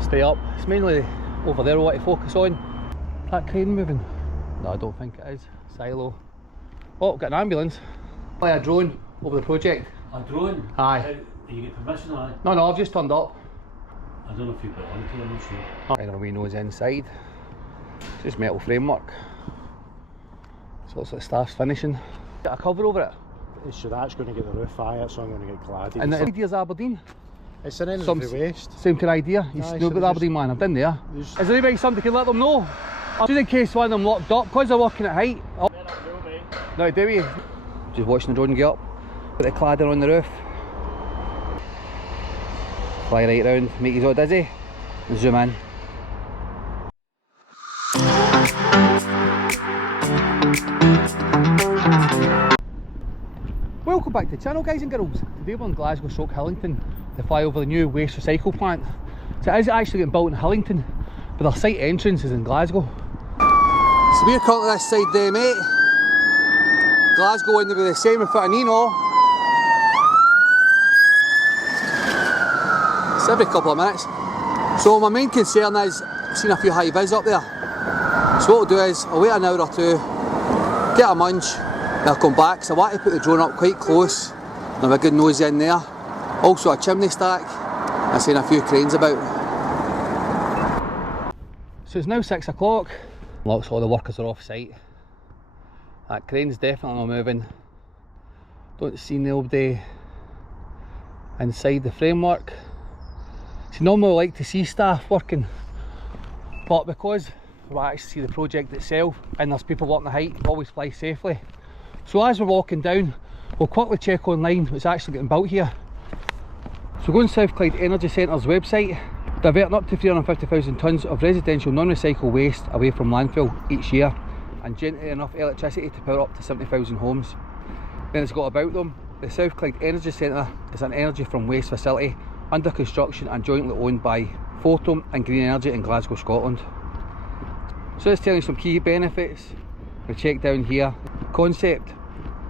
stay up. It's mainly over there I want to focus on. That crane moving? No, I don't think it is. Silo. Oh, got an ambulance. Fly a drone over the project. A drone? Aye. Do you get permission on it? No, I've just turned up. I don't know if you put it onto it, I'm not sure. I don't know, we knows inside. Just metal framework. So it's like staff's finishing. Got a cover over it. So that's going to get the roof higher, so I'm going to get cladded. And the idea's Aberdeen. It's an energy waste. Same kind of idea. You know about the Aberdeen man, I've been there. Is there any way somebody can let them know? Just in case one of them locked up, because they're working at height. Oh. No, do we? Just watching the drone get up. Put the cladding on the roof. Fly right round, make you all dizzy. And zoom in. Welcome back to the channel, guys and girls. Today we're in Glasgow / Hillington to fly over the new waste recycle plant. So it is actually getting built in Hillington, but our site entrance is in Glasgow. So we're currently this side there, mate. Glasgow in to be the same in front of Nino. It's every couple of minutes. So my main concern is, I've seen a few high vis up there. So what I'll do is, I'll wait an hour or two, get a munch, I'll come back, so I want to put the drone up quite close and have a good nose in there. Also a chimney stack, I've seen a few cranes about. So it's now 6 o'clock. Looks all the workers are off site. That crane's definitely not moving. Don't see nobody inside the framework. See, normally I like to see staff working, but because we actually see the project itself and there's people up the height, we always fly safely. So as we're walking down, we'll quickly check online what's actually getting built here. So go on South Clyde Energy Centre's website, diverting up to 350,000 tonnes of residential non-recycled waste away from landfill each year and generate enough electricity to power up to 70,000 homes. Then it's got about them. The South Clyde Energy Centre is an energy from waste facility under construction and jointly owned by Photon and Green Energy in Glasgow, Scotland. So let's tell you some key benefits. We check down here. Concept.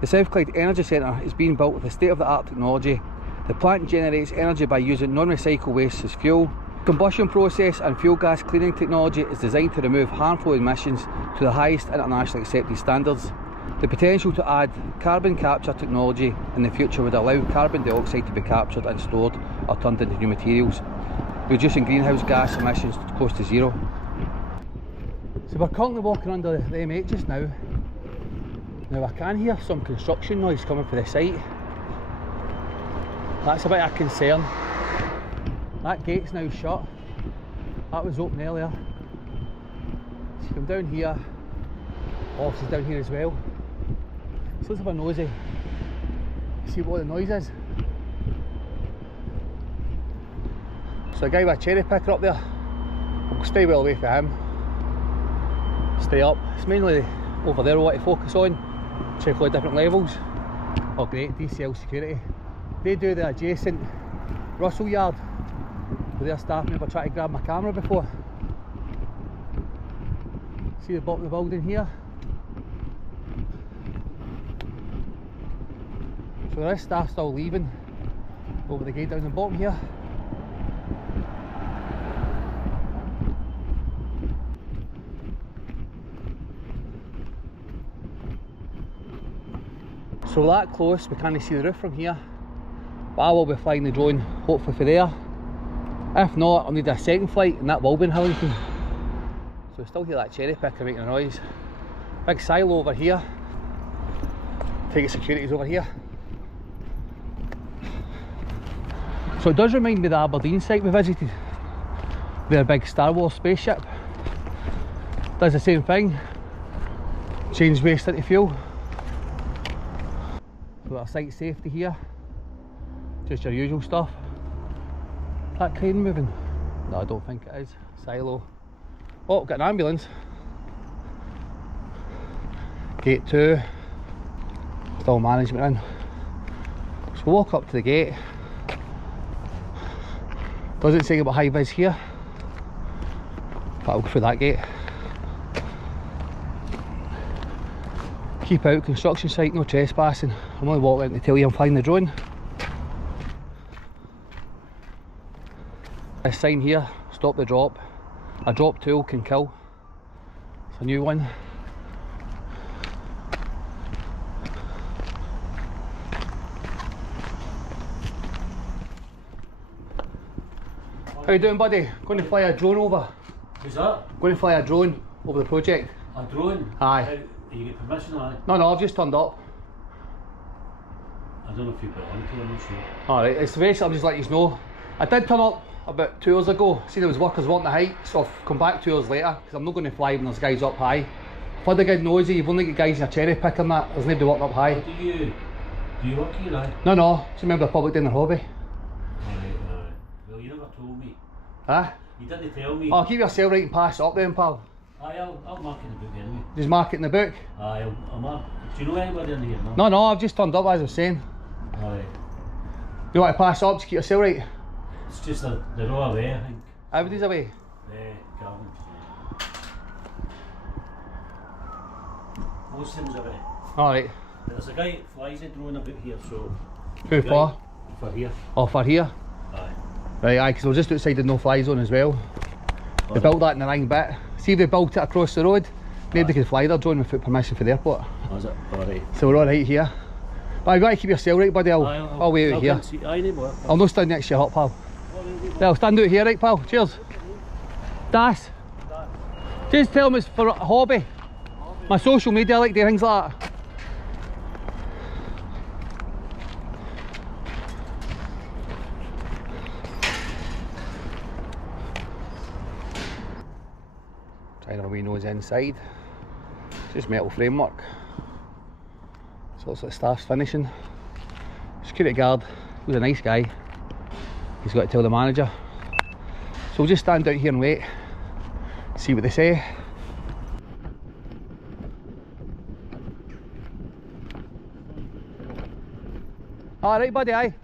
The South Clyde Energy Centre is being built with a state-of-the-art technology. The plant generates energy by using non-recycled waste as fuel. Combustion process and fuel gas cleaning technology is designed to remove harmful emissions to the highest internationally accepted standards. The potential to add carbon capture technology in the future would allow carbon dioxide to be captured and stored or turned into new materials, reducing greenhouse gas emissions close to zero. So we're currently walking under the M8 just now. Now I can hear some construction noise coming from the site. That's a bit of a concern. That gate's now shut. That was open earlier. So you come down here, office is down here as well. So let's have a nosy, see what the noise is. So a guy with a cherry picker up there, we'll stay well away from him. Stay up, it's mainly over there I want to focus on, check all the different levels. Oh great, DCL security. They do the adjacent Russell yard with their staff member trying to grab my camera before. See the bottom of the building here? So there is staff still leaving over the gate down the bottom here. So that close, we can't see the roof from here, but I will be flying the drone hopefully for there. If not, I'll need a second flight and that will be in Hillington. So still hear that cherry picker making a noise. Big silo over here. Take securities over here. So it does remind me of the Aberdeen site we visited. Their big Star Wars spaceship. Does the same thing. Change waste into fuel. We've got our site safety here. Just your usual stuff. That crane moving? No, I don't think it is. Silo. Oh, got an ambulance. Gate 2. Still management in. So we'll walk up to the gate. Doesn't say about high vis here, but I'll go through that gate. Keep out, construction site, no trespassing. I'm only walking out to tell you I'm flying the drone. This sign here, stop the drop. A drop tool can kill. It's a new one. How you doing, buddy? Going to fly a drone over. Who's that? Going to fly a drone over the project. A drone? Aye. You get permission, aye? No, I've just turned up. I don't know if you put it on to, I'm not sure. Alright, it's basically, I'm just letting you know. I did turn up about 2 hours ago, see there was workers wanting the height, so I've come back 2 hours later, because I'm not going to fly when there's guys up high. I've had to get nosy, you've only got guys in a cherry pick and that, there's nobody working up high. Do you work here, aye? No, just remember the public doing their hobby. Alright, well, you never told me. Huh? You didn't tell me. Oh, keep yourself right and pass it up then, pal. Aye, I'll mark it in the book anyway. Just mark it in the book? Aye, I'll mark. Do you know anybody in here? No, I've just turned up as I was saying. Alright. You want to pass up to keep yourself right? It's just they're all away, I think. Everybody's away? Calvin. Most things away. Alright. There's a guy that flies a drone about here, so... Who for? For here. Oh, for here? Aye. Right, aye, because we're just outside the no-fly zone as well. They built that in the wrong bit. See if they built it across the road, nobody could fly their drone without permission for the airport. Was it? Alright. So we're alright here. But you've got to keep yourself right, buddy. I'll wait out here. I'll not stand next to you, hot pal. I'll stand out here, right, pal? Cheers. Das. Just tell them it's for a hobby. My social media, I like doing things like that. Trying a wee nose inside. Just metal framework. So it's like staff's finishing. Security guard, who's a nice guy, he's got to tell the manager. So we'll just stand out here and wait, see what they say. Alright, buddy, aye.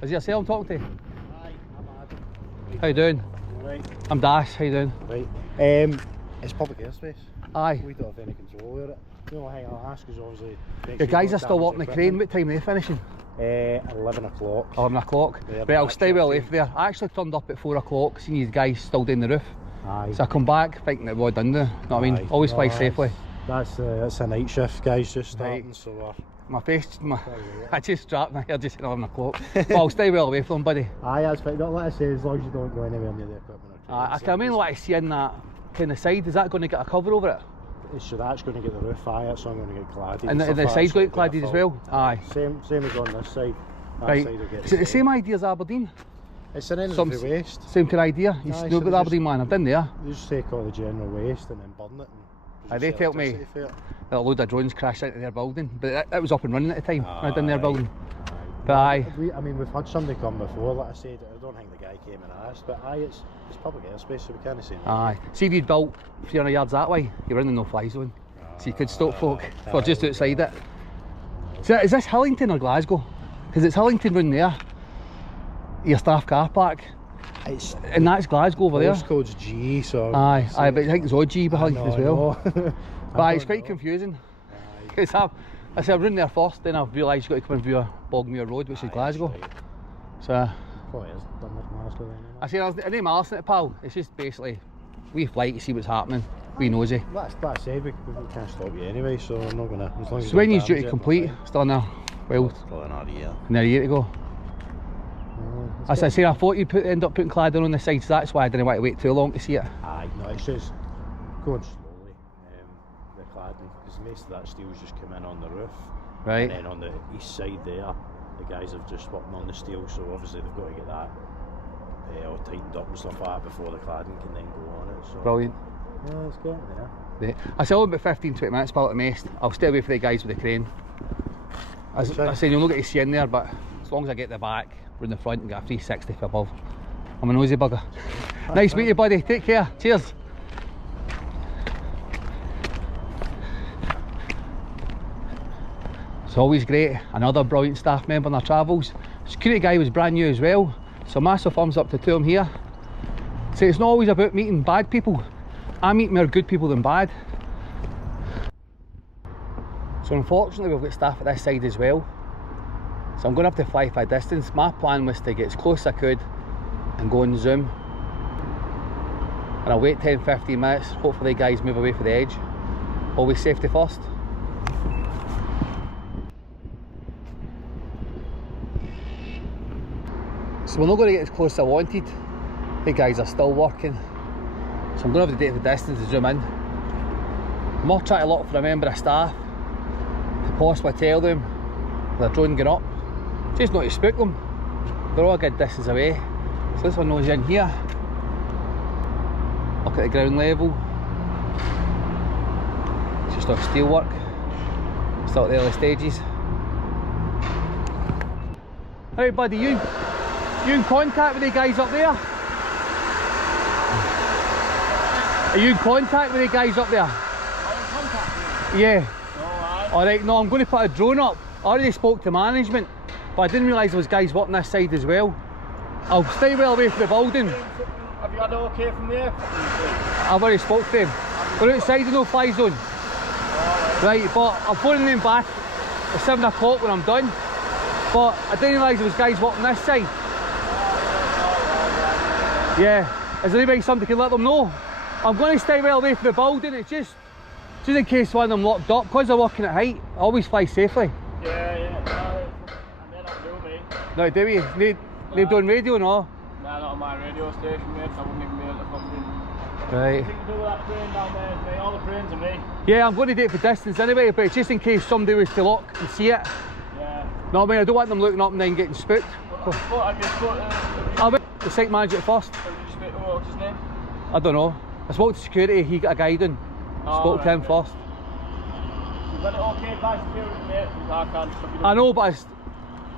Is it yourself I'm talking to? Aye, I'm Adam. How you doing? Right. I'm Dash, how you doing? Right. It's public airspace. Aye. We don't have any control over it. The only thing I'll ask is obviously... Your guys are still working the crane, what time are they finishing? 11 o'clock. 11 o'clock? Yeah, right, I'll stay well left there. I actually turned up at 4 o'clock, seen you guys still doing the roof. Aye. So I come back thinking that we're done there, you know what I mean? Aye. Always fly No, safely. That's a night shift, guys, just starting, Right. so My face, I just strapped my hair just at 11 o'clock. But I'll stay well away from them, buddy. Aye, that's fine. Don't let us say, as long as you don't go anywhere near the equipment or I can mainly what I see in that kind of side, is that going to get a cover over it? So that's going to get the roof high, so I'm going to get cladded. And the side's going to get cladded as well? Aye. Same as on this side. That Right. side will get Is it the same idea as Aberdeen? It's an end of the waste. Same kind of idea? You Aye, know so about the they Aberdeen man, I've been there. You just take all the general waste and then burn it. And They tell me that a load of drones crashed into their building, but that was up and running at the time when I done their building. But aye. I mean, we've had somebody come before, like I said, I don't think the guy came and asked, but aye, it's public airspace, so we can't say no. Aye. See if you'd built 300 yards that way, you're in the no-fly zone. So you could stop folk for just outside it. So is this Hillington or Glasgow? Because it's Hillington round there, your staff car park, and that's Glasgow over there. Postcode's G, so... Aye, but I think there's odd G behind it as well. But it's quite know. confusing. Because I said I run there first, then I've realised you've got to come and view Bogmuir Road, which is Glasgow. Right. So Probably is done with Glasgow then. I say I ain't malice in it, pal. It's just basically we fly to see what's happening. We nosy. That's what I said, we can't stop you anyway, so I'm not gonna. As long as So when you you're due to complete, still in there, well, still another year. another year to go. As I say, I thought you'd end up putting cladding on the sides, so that's why I didn't want to wait too long to see it. Aye, no, it's just going slowly. The cladding, because most of that steel's just come in on the roof. Right. And then on the east side there, the guys have just worked on the steel, so obviously they've got to get that all tightened up and stuff like that before the cladding can then go on it. So. Brilliant. Yeah, it's getting there. Yeah. I said about 15-20 minutes, pal, at the mast. I'll stay away from the guys with the crane. I say you'll not get to see in there, but as long as I get the back, round the front and get a 360 for above. I'm a nosy bugger. Nice meet you, buddy. Take care. Cheers. It's always great. Another brilliant staff member in our travels. Security guy was brand new as well, so massive thumbs up to him here. So it's not always about meeting bad people. I meet more good people than bad. So unfortunately we've got staff at this side as well. So I'm going to have to fly for a distance. My plan was to get as close as I could and go on Zoom. and I'll wait 10-15 minutes, hopefully the guys move away from the edge. Always safety first. So we're not going to get as close as I wanted. The guys are still working, so I'm going to have to take the distance to zoom in. I'm more trying to look for a member of staff to possibly tell them their drone going up, just not to spook them. They're all a good distance away. So this one knows in here. Look at the ground level. It's just off steel work. Still at the early stages. Right buddy, you in contact with the guys up there? Are you in contact with the guys up there? Yeah. Alright, no, I'm going to put a drone up. I already spoke to management, but I didn't realise there was guys working this side as well. I'll stay well away from the building. Have you had okay from there? I've already spoke to them. We're outside the no-fly zone. Right, but I'm phoning them back at 7 o'clock when I'm done. But I didn't realise there was guys working this side. Yeah, is there anybody somebody can let them know? I'm going to stay well away from the building. It's just in case one of them locked up. Because they're working at height, I always fly safely. Yeah. And then I'll do me. No, do we? They've done radio, no? Nah, not on my radio station, mate, so I wouldn't even be able to come in. Right. You can do that crane down there, is me. All the cranes are me. Yeah, I'm going to do it for distance anyway, but it's just in case somebody was to look and see it. Yeah. No, I mean, I don't want them looking up and then getting spooked. I'll be the site manager at first. Did you speak to what's his name? I don't know. I spoke to security, he got a guide in. Spoke to him first. Is that okay by security, mate? Because I can't. I know, but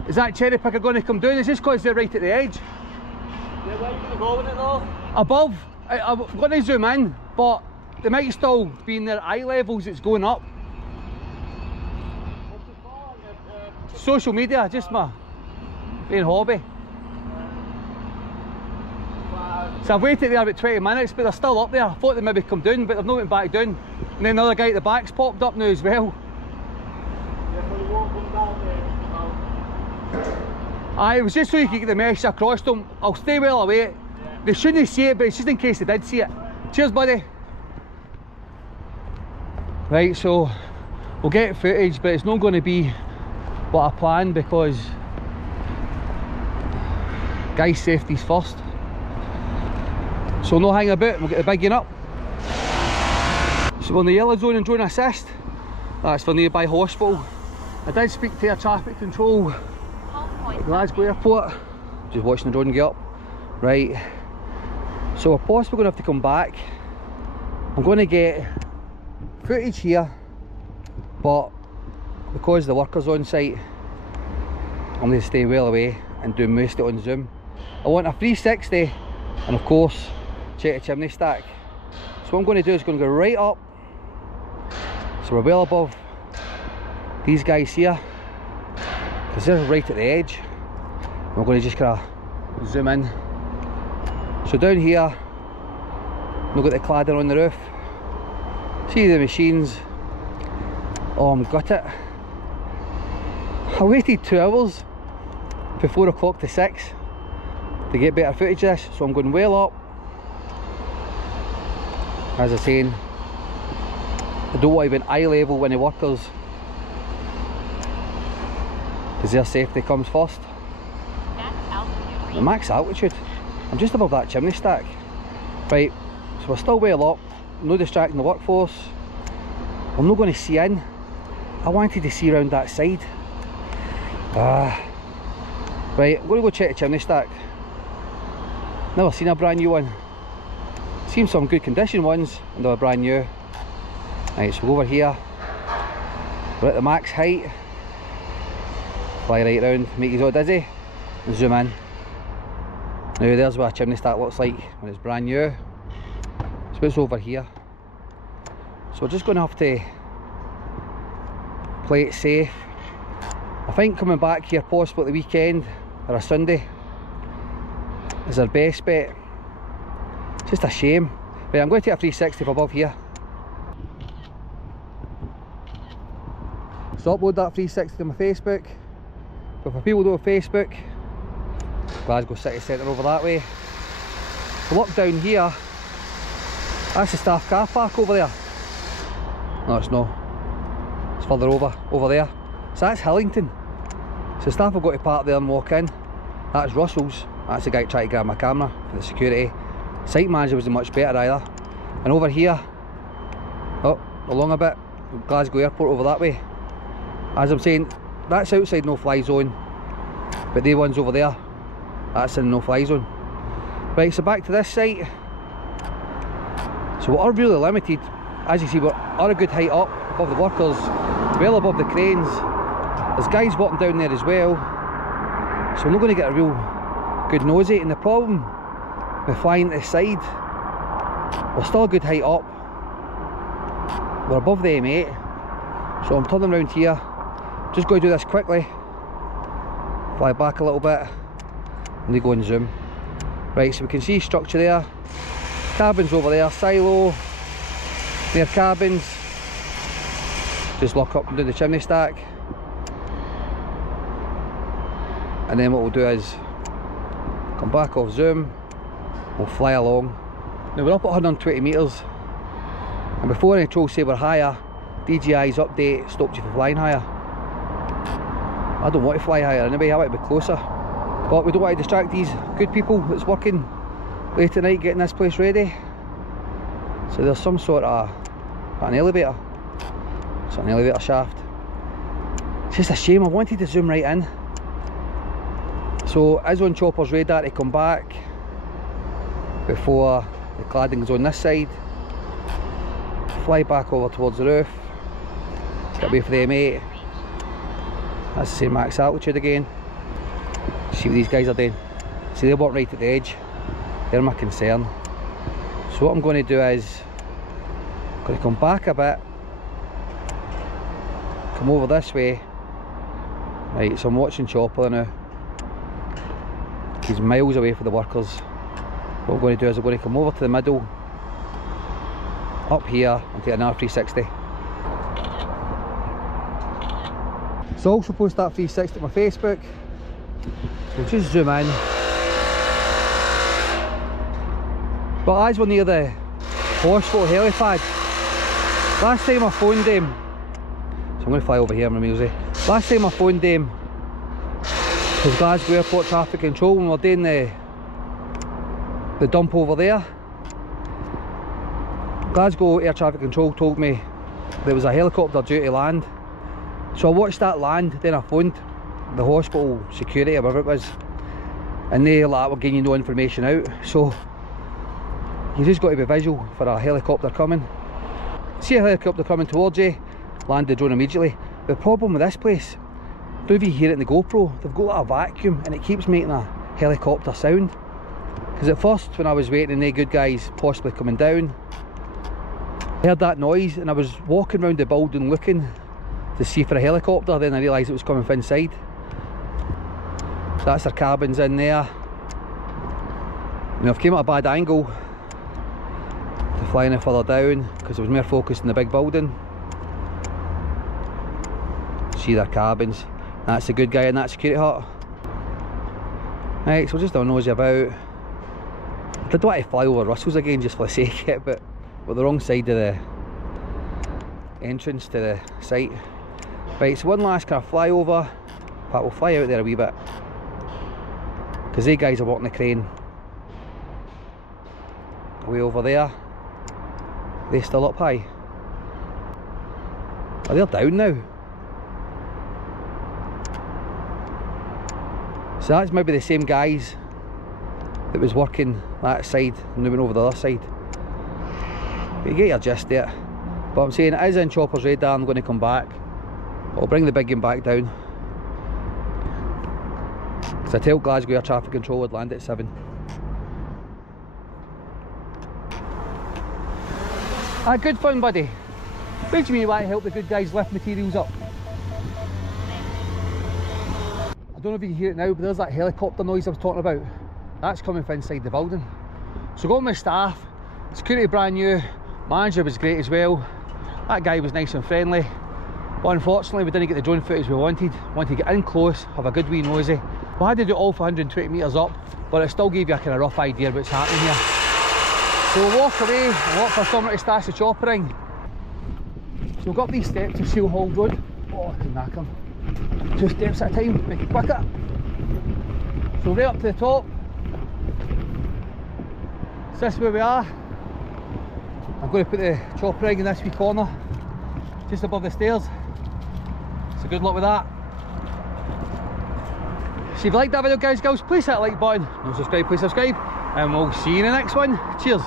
is that cherry picker going to come down? Is this because they're right at the edge? Yeah, where are you going to go with it though? Above. I'm going to zoom in, but they might still be in their eye levels, it's going up. What's it for? Social media, just my main hobby. So I've waited there about 20 minutes, but they're still up there. I thought they'd maybe come down, but they've not went back down. And then another guy at the back's popped up now as well. Yeah, so you won't come down there. Aye, it was just so you could get the message across to them. I'll stay well away. Yeah. They shouldn't see it, but it's just in case they did see it. Cheers, buddy. Right, so we'll get footage, but it's not going to be what I planned because guys' safety's first. So no hang about, we'll get the big one up. So we're in the yellow zone and drone assist. That's for nearby hospital. I did speak to air traffic control at Glasgow airport. Just watching the drone get up. Right. So we're possibly going to have to come back. I'm going to get footage here, but because the workers on site, I'm going to stay well away and do most of it on zoom. I want a 360 and of course check the chimney stack. So what I'm going to do is going to go right up, so we're well above these guys here because they're right at the edge. We're going to just kind of zoom in. So down here we've got the cladding on the roof. See the machines. Oh, I'm gutted. I waited 2 hours from 4 o'clock to 6 to get better footage of this, so I'm going well up. As I was saying, I don't want to be eye level when the workers, because their safety comes first. The max altitude. I'm just above that chimney stack. Right, so we're still well up, no distracting the workforce. I'm not going to see in. I wanted to see around that side. Right, I'm going to go check the chimney stack. Never seen a brand new one. Seen some good condition ones and they were brand new. Right, so we'll go over here. We're at the max height. Fly right round, make you all dizzy, and zoom in. Now there's what a chimney stack looks like when it's brand new. So it's over here. So we're just going to have to play it safe. I think coming back here possibly at the weekend or a Sunday is our best bet. It's just a shame. Right, I'm going to take a 360 from above here. So upload that 360 to my Facebook. But for people who don't have Facebook, Glasgow city centre over that way. So look down here, That's the staff car park over there. No, it's not. It's further over there. So that's Hillington. So staff have got to park there and walk in. That's Russell's. That's the guy trying to grab my camera for the security. Site manager wasn't much better either. And over here, oh, along a bit, Glasgow Airport over that way. As I'm saying, that's outside no-fly zone, but the ones over there, that's in no-fly zone. Right, so back to this site. So we are really limited. As you see, we're at a good height up above the workers, well above the cranes. There's guys walking down there as well, so we're not going to get a real good nosy. And the problem with flying to the side, we're still a good height up. We're above the M8, so I'm turning around here. Just going to do this quickly. Fly back a little bit, and then go and zoom. Right, so we can see structure there. Cabins over there, silo. Near cabins. Just lock up and do the chimney stack. And then what we'll do is come back off zoom. We'll fly along. Now we're up at 120 metres. And before any trolls say we're higher, DJI's update stopped you from flying higher. I don't want to fly higher anyway, I want to be closer. But we don't want to distract these good people that's working late at night getting this place ready. So there's some sort of an elevator. It's an elevator shaft. It's just a shame, I wanted to zoom right in. So it is on Chopper's radar to come back before the cladding's on this side. Fly back over towards the roof. Get away for the M8. That's the same max altitude again. See what these guys are doing. See, they work right at the edge. They're my concern. So what I'm going to do is I'm going to come back a bit, come over this way. Right, so I'm watching Chopper now. He's miles away from the workers. What I'm going to do is I'm going to come over to the middle, up here, and take an R360. So I'll also post that 360 to my Facebook. We'll just zoom in. But as we're near the hospital helipad, last time I phoned him, so I'm going to fly over here, my music. Last time I phoned him was Glasgow Airport Traffic Control when we were doing the dump over there. Glasgow Air Traffic Control told me there was a helicopter due to land. So I watched that land, then I phoned the hospital security or whatever it was, and they like were getting no information out. So you just got to be visual for a helicopter coming. See a helicopter coming towards you, land the drone immediately. The problem with this place, don't know if you hear it in the GoPro, they've got a vacuum and it keeps making a helicopter sound. Because at first when I was waiting and the good guys possibly coming down, I heard that noise and I was walking around the building looking to see for a helicopter, then I realised it was coming from inside. So that's their cabins in there. Now I've came at a bad angle to fly any further down because it was more focused on the big building. See their cabins. That's the good guy in that security hut. Right, so we'll just have a nosy about. I did want to fly over Russell's again just for the sake of it, but we're the wrong side of the entrance to the site. Right, so one last kind of flyover. In fact, we'll fly out there a wee bit because they guys are walking the crane way over there. They still up high? Oh, they're down now. So that's maybe the same guys that was working that side and moving over the other side. But you get your gist there. But I'm saying it is in Chopper's radar. I'm going to come back. I'll bring the big game back down. Because I tell Glasgow Air Traffic Control I'd land at 7. Ah, good fun, buddy. What do you mean you want to help the good guys lift materials up? I don't know if you can hear it now, but there's that helicopter noise I was talking about. That's coming from inside the building. So got my staff, security brand new, manager was great as well. That guy was nice and friendly. But unfortunately we didn't get the drone footage we wanted. Wanted to get in close, have a good wee nosy. We had to do it all for 120 metres up, but it still gave you a kind of rough idea of what's happening here. So we'll walk away and look for somewhere to stash the chopper in. So we've got these steps to Seal Hold Road. Oh, I can knack them. 2 steps at a time, make it quicker. So right up to the top. So this is where we are. I'm going to put the chopper rig in this wee corner, just above the stairs. So good luck with that. So if you liked that video guys, girls, please hit the like button. Don't subscribe, please subscribe. And we'll see you in the next one. Cheers.